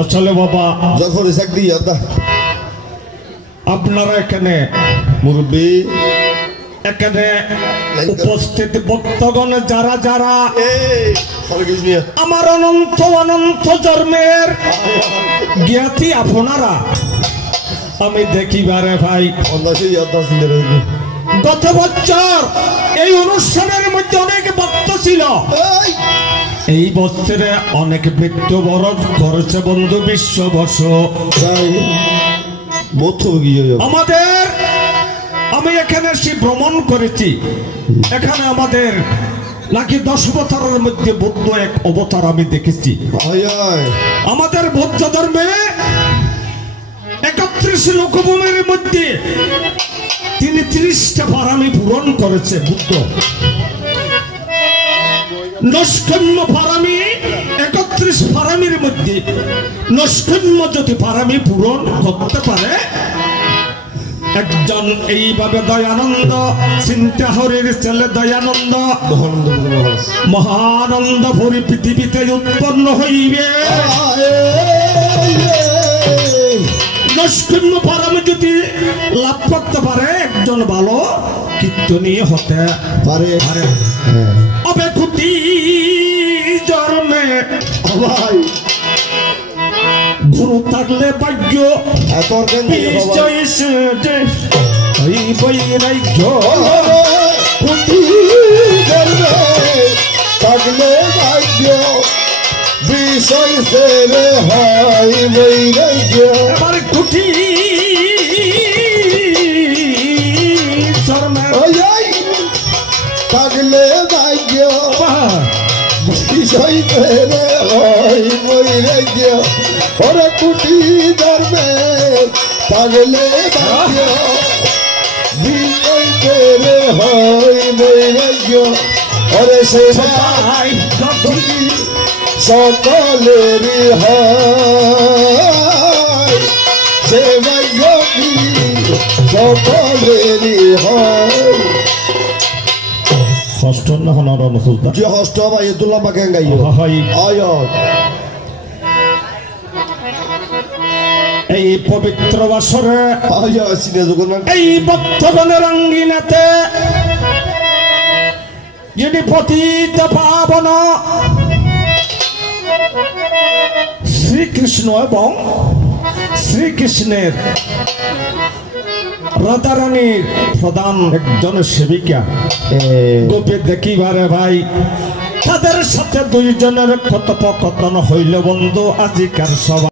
আসলে বাবা যখন চাকরি আপনারা এখানে মুরব্বী এখানে উপস্থিত ভক্তগণ যারা যারা আমার অনন্ত অনন্ত জন্মের জ্ঞাতি আপনারা আমি দেখিবারে ভাই গত বছর এই অনুষ্ঠানের মধ্যে অনেক ভক্ত ছিল। এই বছরে অনেক মৃত্যুবরণ করেছে বন্ধু বিশ্ববর্ষ আমাদের। আমি এখানে এসে ভ্রমণ করেছি, এখানে আমাদের নাকি 10 অবতারের মধ্যে বুদ্ধ এক অবতার আমি দেখেছি। আমাদের বৌদ্ধ ধর্মে 31 লোকভূমির মধ্যে তিনি 30টা পারামি পূরণ করেছে বুদ্ধ। নস্কম্য পারামি 31 পারামির মধ্যে নস্কম্য যদি পারামি পূরণ করতে পারে একজন এইভাবে দয়ানন্দ চিন্তা হরির ছেলে দয়ানন্দ মহানন্দ ভরি পৃথিবীতে উৎপন্ন হইবে। নস্কম্য পারামি যদি লাভ করতে পারে একজন ভালো কীর্তনীয় হতে পারে। অবে কুটি জন্মে গুরু থাকলে ভাগ্য থাকলে ভাগ্য বিষয় ফেলে হয় বৈরাগ্য। এবার কুটি জন্মে থাকলে ভাগ্য বিষয় ফেলে হয় বৈরাগ্য। ওরে কুটি ধর্মে থাকলে ভাগ্য বিষয় ফেলে হয় বৈরাগ্য। ওরে সে সকলেরই হয় সে ভাগ্য সকলেরই হয়। হস্ত না হনার অনুসুলতা যে হস্ত বাইতুল্লাহ পাকে গাই এই পবিত্র বছরে এই বর্তমানের অঙ্গিনাতে যিনি পতিত পাবন শ্রীকৃষ্ণ এবং শ্রীকৃষ্ণের রাধারানীর প্রধান একজন সেবিকা গোপে দেখিবারে ভাই তাদের সাথে 2 জনের কথোপকথন হইল বন্ধু আজিকার সভা।